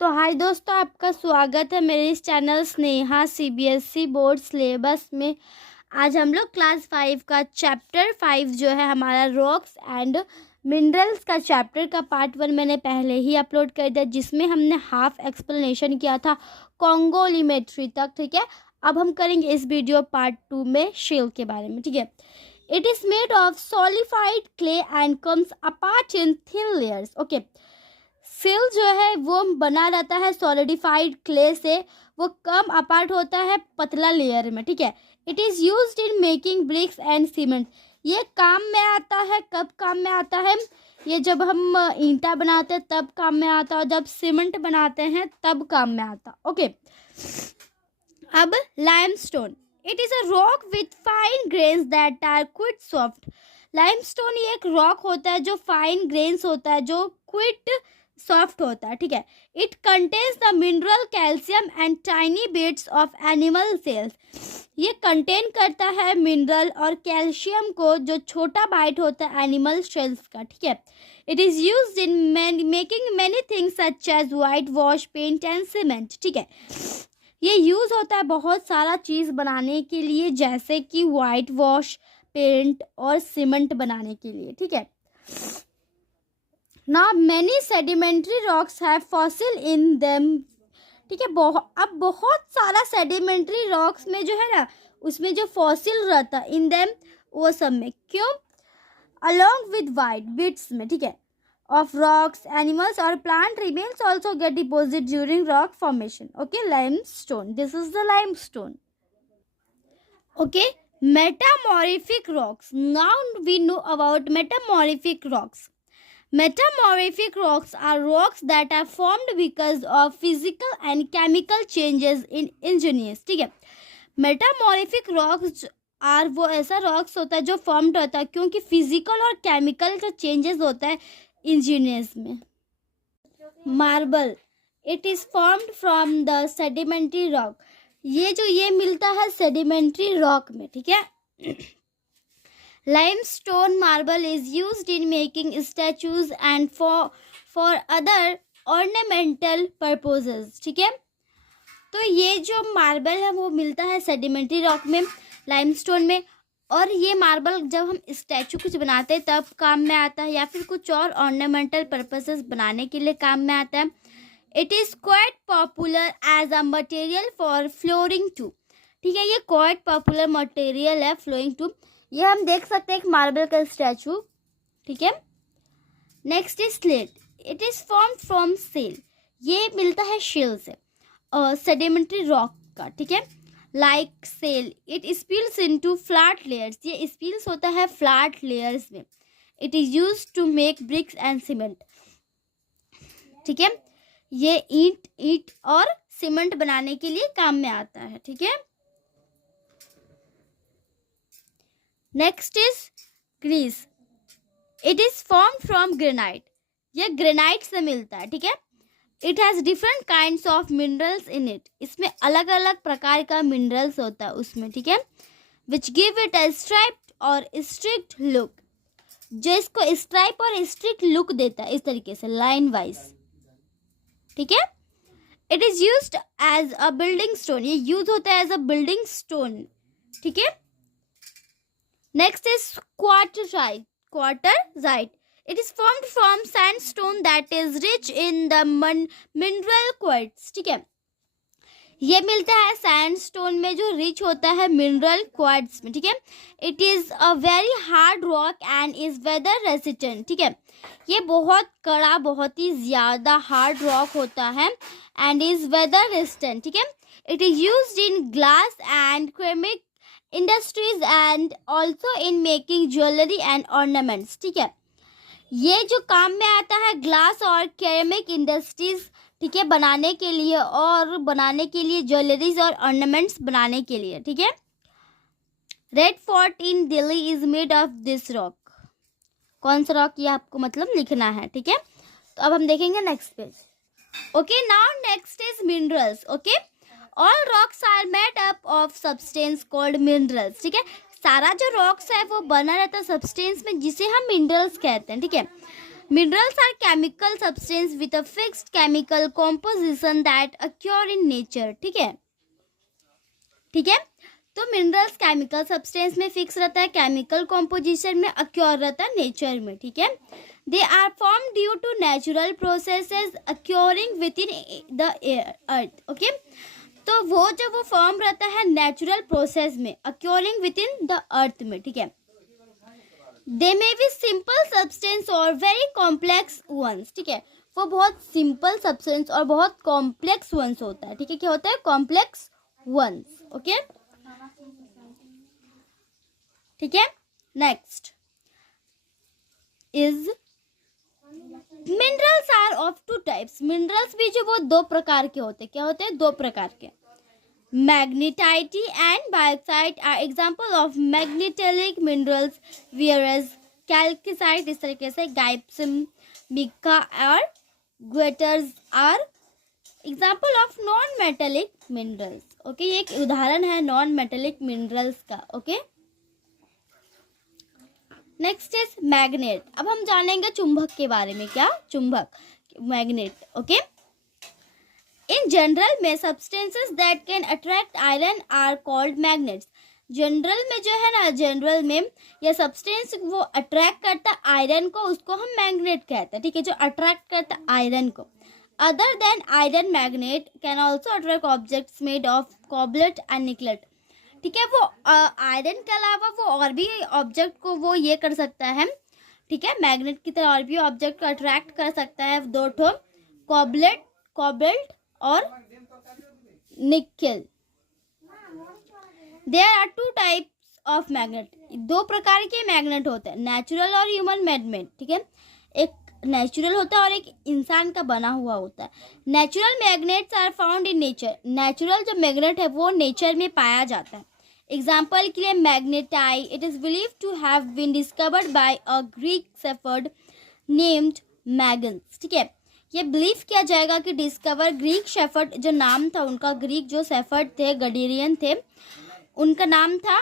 तो हाय दोस्तों, आपका स्वागत है मेरे इस channel Sneha CBSE board syllabus में। आज हम लोग क्लास 5 का चैप्टर 5 जो है हमारा रॉक्स एंड मिनरल्स का चैप्टर का पार्ट 1 मैंने पहले ही अपलोड कर दिया, जिसमें हमने हाफ एक्सप्लेनेशन किया था कॉन्गोलीमेट्री तक। ठीक है, अब हम करेंगे इस वीडियो पार्ट 2 में शेल के बारे में। ठीक है, it is made of solidified clay and comes apart in thin layers. Okay, सिल जो है वो बना रहता है सॉलिडिफाइड क्ले से, वो कम अपार्ट होता है पतला लेयर में। ठीक है, it is used in making bricks and cement. ये काम में आता है, कब काम में आता है? ये जब हम ईंटा बनाते हैं तब काम में आता है, और जब सीमेंट बनाते हैं तब काम में आता। ओके, अब limestone, it is a rock with fine grains that are quite soft. Limestone ये एक रॉक होता है जो फाइन ग्रेन्स होता है, जो क्विट सॉफ्ट होता है। ठीक है, it contains the mineral calcium and tiny bits of animal cells. ये कंटेन करता है मिनरल और कैल्शियम को, जो छोटा बाइट होता है एनिमल सेल्स का। ठीक है, it is used in making many things such as white wash, paint and cement. ठीक है, ये यूज़ होता है बहुत सारा चीज़ बनाने के लिए, जैसे कि वाइट वॉश, पेंट और सीमेंट बनाने के लिए। ठीक है, ना many sedimentary rocks have fossil in them. ठीक है, अब बहुत सारा सेडिमेंट्री रॉक्स में जो है ना, उसमें जो फॉसिल रहता है इन देम, वो सब में क्यों? अलॉन्ग विद वाइट बिट्स में। ठीक है, of rocks, animals or plant remains also get deposited during rock formation. Okay, limestone. This is the limestone. Okay, metamorphic rocks. Now we know about metamorphic rocks. Metamorphic rocks are rocks that are formed because of physical and chemical changes in engineers. ठीक है, metamorphic rocks are वो ऐसा rocks होता है जो formed होता है क्योंकि फिजिकल और केमिकल का चेंजेस होता है इंजीनियर्स में। Marble, it is formed from the sedimentary rock. ये मिलता है सेडिमेंट्री रॉक में। ठीक है, limestone marble is used in making statues and for other ornamental purposes. ठीक है, तो ये जो मार्बल है वो मिलता है सेडिमेंट्री रॉक में, लाइमस्टोन में, और ये मार्बल जब हम स्टैचू कुछ बनाते हैं तब काम में आता है, या फिर कुछ और ऑर्नामेंटल पर्पसेस बनाने के लिए काम में आता है। It is quite popular as a material for flooring too. ठीक है, ये क्वाइट पॉपुलर मटेरियल है फ्लोरिंग टू। ये हम देख सकते हैं एक मार्बल का स्टैचू। ठीक है, next is slate, it is form from shale. ये मिलता है शेल से, सेडिमेंट्री रॉक का। ठीक है, like shale, it splits into flat layers. ये स्पिल्स होता है फ्लैट लेयर्स में। It is used to make bricks and cement. ठीक है, ये ईंट और सीमेंट बनाने के लिए काम में आता है। ठीक है, next is gneiss, it is form from granite. ये ग्रेनाइट से मिलता है। ठीक है, it has different kinds of minerals in it. इसमें अलग अलग प्रकार का मिनरल्स होता है उसमें। ठीक है, which give it a striped और स्ट्रिक्ट लुक, जो इसको स्ट्राइप और स्ट्रिक्ट लुक देता है इस तरीके से लाइन वाइज। ठीक है, it is used as a building stone. ये यूज होता है एज अ बिल्डिंग स्टोन। ठीक है, next is quartzite, it is formed from sandstone that is rich in the mineral quartz. ठीक है, ये मिलता है सैंडस्टोन में जो रिच होता है मिनरल क्वार्ट्ज में। ठीक है, it is a very hard rock and is weather resistant. ठीक है, ये बहुत कड़ा, बहुत ही ज़्यादा हार्ड रॉक होता है एंड इज़ वेदर रेसिस्टेंट। ठीक है, it is used in glass and ceramic industries and also in making jewellery and ornaments. ठीक है, ये जो काम में आता है ग्लास और केरेमिक इंडस्ट्रीज, ठीक है, बनाने के लिए, और बनाने के लिए ज्वेलरीज और ऑर्नामेंट्स बनाने के लिए। ठीक है, red fort in Delhi is made of this rock. कौन सा रॉक, ये आपको मतलब लिखना है। ठीक है, तो अब हम देखेंगे next page. Okay, now next is minerals. Okay, all rocks are made up of substance called minerals. ठीक है, सारा जो रॉक्स है वो बना रहता है सब्सटेंस में, जिसे हम मिनरल्स कहते हैं। ठीक है, minerals are chemical substance with a fixed chemical composition that occur in nature. ठीक है, ठीक है। तो मिनरल्स केमिकल सब्सटेंस में फिक्स रहता है, केमिकल कॉम्पोजिशन में अक्योर रहता है नेचर में। ठीक है, they are form due to natural processes occurring within the earth. Okay, तो वो जब वो फॉर्म रहता है नेचुरल प्रोसेस में, अक्योरिंग विद इन द अर्थ में। ठीक है, दे मे बी सिंपल सब्सटेंस और वेरी कॉम्प्लेक्स वंस। ठीक है, वो बहुत सिंपल सब्सटेंस और बहुत कॉम्प्लेक्स वंस होता है। ठीक है, क्या होता है? Complex once. ओके, ठीक है। Next is minerals are of two types. Minerals भी जो वो दो प्रकार के होते हैं। क्या होते हैं? दो प्रकार के। Magnetite and bauxite are example of magnetic minerals, whereas calcite इस तरीके से, गाइप्सम, मिका और quartz are example of non metallic minerals. Okay, ये एक उदाहरण है नॉन मेटेलिक मिनरल्स का। Okay, next is magnet. अब हम जानेंगे चुंबक के बारे में। क्या? चुंबक, मैग्नेट। ओके, इन जनरल में substances that can attract iron are called magnets. General में जो है ना, जनरल में यह सब्सटेंस वो अट्रैक्ट करता है आयरन को, उसको हम मैग्नेट कहते हैं। ठीक है, जो अट्रैक्ट करता है आयरन को। Other than iron, magnet can also attract objects made of cobalt and nickel. ठीक है, वो आयरन के अलावा वो और भी ऑब्जेक्ट को वो ये कर सकता है। ठीक है, मैग्नेट की तरह और भी ऑब्जेक्ट को अट्रैक्ट कर सकता है। दो ठो, कॉबल्ट और nickel. There are two types of magnet. दो प्रकार के मैग्नेट होते हैं, नेचुरल और ह्यूमन मैग्नेट। ठीक है, एक नेचुरल होता है और एक इंसान का बना हुआ होता है। Natural magnets are found in nature. Natural जो मैग्नेट है वो नेचर में पाया जाता है। एग्जाम्पल के लिए magnetite, it is believe to have been discovered by a Greek shepherd named Magnes. ठीक है, ये बिलीव किया जाएगा कि डिस्कवर ग्रीक शेफर्ड जो नाम था उनका, ग्रीक जो शेफर्ड थे, गडीरियन थे, उनका नाम था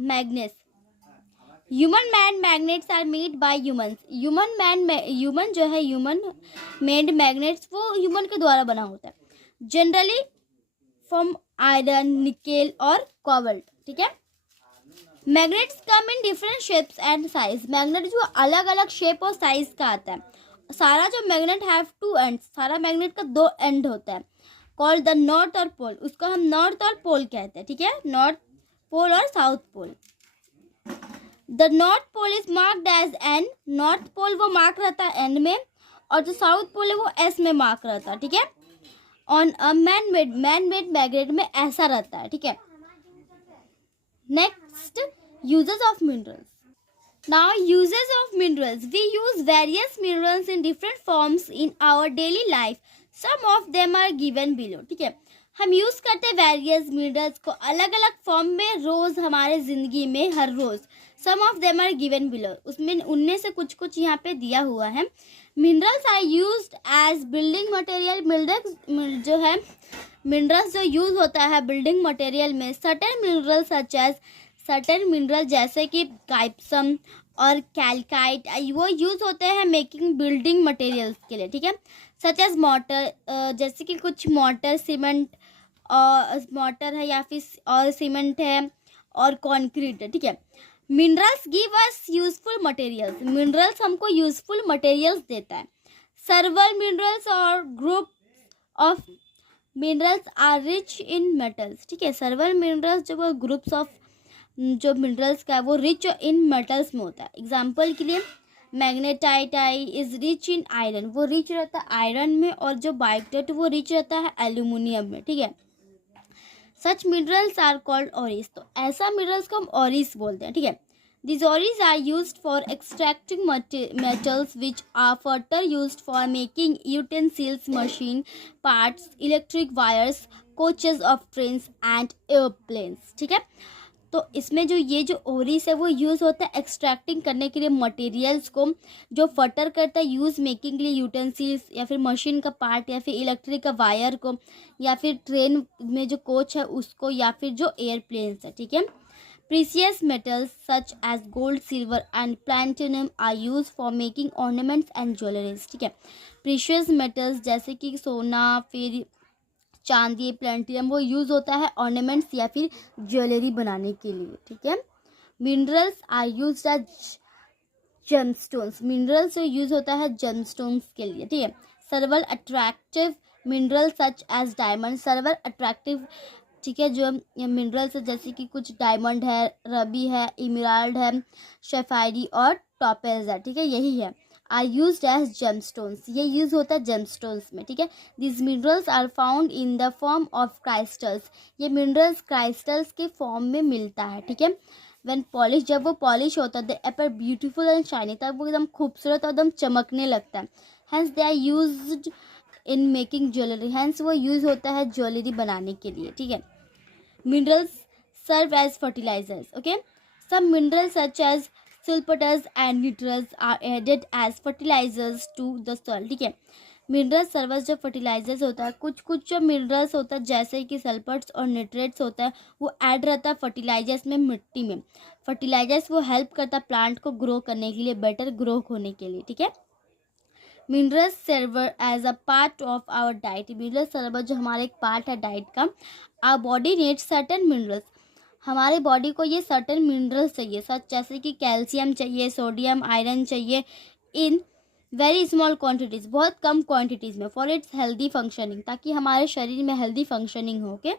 Magnes. Human made magnets are made by humans. Human जो है, ह्यूमन मेड मैग्नेट्स वो ह्यूमन के द्वारा बना होता है। जनरली फ्रॉम आयरन, निकेल और कोबाल्ट। ठीक है, magnets come in different shapes and size. Magnet जो अलग अलग शेप और साइज का आता है। सारा जो मैग्नेट हैव टू एंड्स, सारा मैग्नेट का दो एंड होता है, कॉल्ड द नॉर्थ और पोल। उसको हम नॉर्थ और पोल कहते हैं। ठीक है, नॉर्थ पोल और south pole. The north pole is marked as N. North pole वो मार्क रहता है एन में, और जो साउथ पोल है वो एस में मार्क रहता है। ठीक है, on a man made magnet में ऐसा रहता है। ठीक है, next uses of minerals. Now, uses of minerals. We use various minerals in different forms in our daily life. Some of them are given below. ठीक है, हम यूज करते हैं वेरियस मिनरल्स को अलग अलग फॉर्म में रोज हमारे जिंदगी में, हर रोज। Some of them are given below, उसमें उनमें से कुछ कुछ यहाँ पे दिया हुआ है। Minerals are used as building material. जो है मिनरल्स जो यूज होता है बिल्डिंग मटेरियल में, certain minerals such as, certain mineral जैसे कि गाइप्सम और कैल्काइट, वो यूज होते हैं मेकिंग बिल्डिंग मटेरियल्स के लिए। ठीक है, सच एज मोटर, जैसे कि कुछ मोटर, सीमेंट और मोटर है या फिर और सीमेंट है और कंक्रीट है। ठीक है, minerals give us useful materials. Minerals हमको यूजफुल मटेरियल्स देता है। सर्वल मिनरल्स और group of minerals are rich in metals. ठीक है, सर्वल मिनरल्स जो ग्रुप्स ऑफ जो मिनरल्स का है वो रिच इन मेटल्स में होता है। एग्जाम्पल के लिए magnetite is rich in iron, वो रिच रहता है आयरन में, और जो बाइक्टेट वो रिच रहता है एल्यूमिनियम में। ठीक है, सच मिनरल्स आर कॉल्ड ऑरिस। तो ऐसा मिनरल्स को हम ऑरिस बोलते हैं। ठीक है, this ores are used for extracting metals which are further used for making utensils, machine parts, electric wires, coaches of trains and airplanes. ठीक है, तो इसमें जो ये जो ओरिस है वो यूज़ होता है एक्सट्रैक्टिंग करने के लिए मटेरियल्स को, जो फटर करता है यूज़ मेकिंग के लिए यूटेंसिल्स, या फिर मशीन का पार्ट, या फिर इलेक्ट्रिक का वायर को, या फिर ट्रेन में जो कोच है उसको, या फिर जो एयरप्लेन्स है। ठीक है, Precious metals such as gold, silver and platinum are used for making ornaments and jewelries. ठीक है, प्रीशियस मेटल्स जैसे कि सोना, फिर चांदी, प्लेटिनम, वो यूज़ होता है ऑर्नामेंट्स या फिर ज्वेलरी बनाने के लिए. ठीक है. Minerals are used as gemstones. Minerals use होता है जेमस्टोन्स के लिए. ठीक है. Several attractive mineral such as diamond. Several attractive, ठीक है, जो मिनरल्स जैसे कि कुछ डायमंड है, रबी है, इमराल्ड है, शेफायरी और टॉपेज है. ठीक है, यही है. आर यूज्ड एज जेमस्टोन्स, ये यूज होता है जेमस्टोन्स में. ठीक है. This minerals are found in the form of crystals. ये मिनरल्स क्राइस्टल्स के फॉर्म में मिलता है. ठीक है. व्हेन पॉलिश, जब वो पॉलिश होता है, they appear beautiful and shiny, तब वो एकदम खूबसूरत और एकदम चमकने लगता है. Hence they are used in making jewellery. Hence वो यूज होता है ज्वेलरी बनाने के लिए. ठीक है. Minerals serve as fertilisers. Okay. Some minerals such as sulphates and nitrates are added as fertilisers to the soil. ठीक है. मिनरल्स सर्वस जो फर्टिलाइजर्स होता है, कुछ कुछ जो मिनरल्स होता है जैसे कि सल्फर्स और निट्रेट्स होता है, वो ऐड रहता है फर्टिलाइजर्स में, मिट्टी में. फर्टिलाइजर्स वो हेल्प करता है प्लांट को ग्रो करने के लिए, बेटर ग्रो होने के लिए. ठीक है. Minerals serve as a part of our diet. Minerals serve जो हमारा एक पार्ट है डाइट का. Our body needs certain minerals. हमारे बॉडी को ये सर्टेन मिनरल्स चाहिए, सच जैसे कि कैल्शियम चाहिए, सोडियम, आयरन चाहिए, इन वेरी स्मॉल क्वांटिटीज़, बहुत कम क्वांटिटीज़ में, फॉर इट्स हेल्दी फंक्शनिंग, ताकि हमारे शरीर में हेल्दी फंक्शनिंग हो. Okay.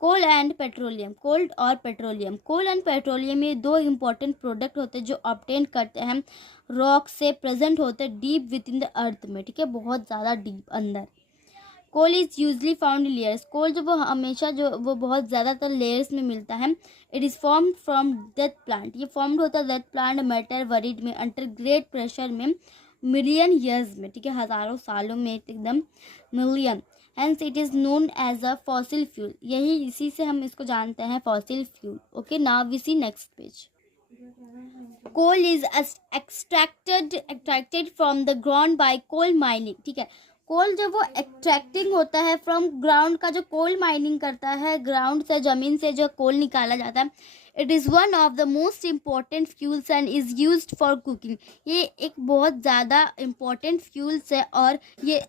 Coal and petroleum. Coal और पेट्रोलियम. कोल एंड पेट्रोलियम ये दो इंपॉर्टेंट प्रोडक्ट होते हैं जो ऑब्टेन करते हैं रॉक से, प्रेजेंट होते हैं deep within the earth में. ठीक है, बहुत ज़्यादा डीप अंदर. Coal is usually found in layers. Coal जो वो हमेशा जो वो बहुत ज़्यादातर लेयर्स में मिलता है. It is formed from dead plant. ये फॉर्म्ड होता है डेथ प्लांट मैटर वरीड में अंडर ग्रेट प्रेशर में, मिलियन ईयर्स में. ठीक है, हज़ारों सालों में, एकदम million. Hence it is known as a fossil fuel. यही इसी से हम इसको जानते हैं fossil fuel. Okay. Now we see next page. Coal is extracted from the ground by coal mining. ठीक है. कोल जब वो एक्सट्रैक्टिंग होता है फ्रॉम ग्राउंड का, जो कोल माइनिंग करता है ग्राउंड से, ज़मीन से जो कोल निकाला जाता है, it is one of the most important fuels and is used for cooking. ये एक बहुत ज़्यादा इम्पॉर्टेंट फ्यूल्स है और ये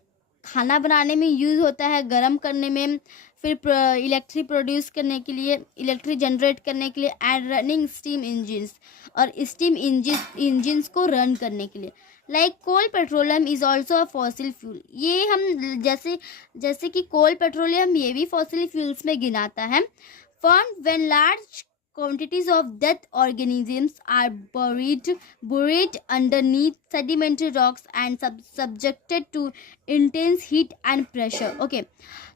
खाना बनाने में यूज़ होता है, गर्म करने में, फिर इलेक्ट्रिक प्रोड्यूस करने के लिए, इलेक्ट्रिक जनरेट करने के लिए, एंड रनिंग स्टीम इंजिन्स, और स्टीम इंजिन्स को रन करने के लिए. Like coal petroleum is also a fossil fuel. ये हम जैसे कि कोल पेट्रोलियम ये भी फॉसिल फ्यूल्स में गिनाता है. Formed when large quantities of dead organisms are buried underneath sedimentary rocks and subjected to intense heat and pressure. Okay.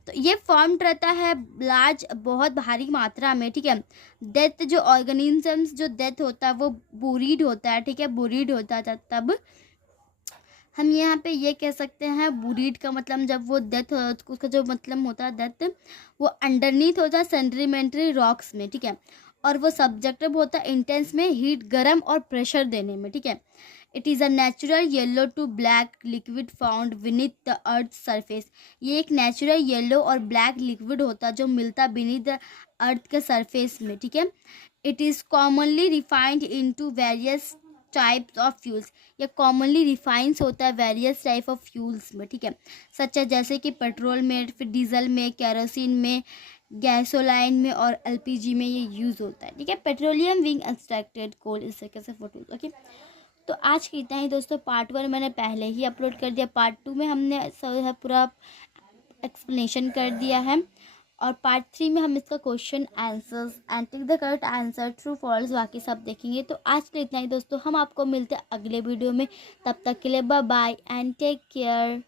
तो ये फॉर्म्ड रहता है लार्ज, बहुत भारी मात्रा में. ठीक है. डेथ जो ऑर्गेनिजम्स जो डेथ होता है वो बुरीड होता है. ठीक है, बुरीड होता है. तब हम यहाँ पे ये कह सकते हैं बुरीड का मतलब जब वो डेथ, उसका जो मतलब होता है डेथ, वो अंडरनीथ होता है सेडिमेंट्री रॉक्स में. ठीक है. और वो सब्जेक्टिव होता है इंटेंस में, हीट, गर्म और प्रेशर देने में. ठीक है. It is a natural yellow to black liquid found beneath the earth surface. ये एक नेचुरल येलो और ब्लैक लिक्विड होता है जो मिलता बीनीथ द अर्थ के सरफेस में. ठीक है. It is commonly refined into various types of fuels. ये कॉमनली रिफाइंस होता है वेरियस टाइप ऑफ फ्यूल्स में. ठीक है. सच है जैसे कि पेट्रोल में, फिर डीजल में, केरोसिन में, गैसोलाइन में और एलपीजी में ये यूज़ होता है. ठीक है. पेट्रोलियम बीइंग एक्सट्रैक्टेड कोल इस तरीके से फोटो. ओके. तो आज की इतना ही दोस्तों. पार्ट 1 मैंने पहले ही अपलोड कर दिया. पार्ट 2 में हमने सब पूरा एक्सप्लेनेशन कर दिया है, और पार्ट 3 में हम इसका question answers and tick the correct answer, true false, बाकी सब देखेंगे. तो आज के लिए इतना ही दोस्तों. हम आपको मिलते हैं अगले वीडियो में. तब तक के लिए bye bye and take care.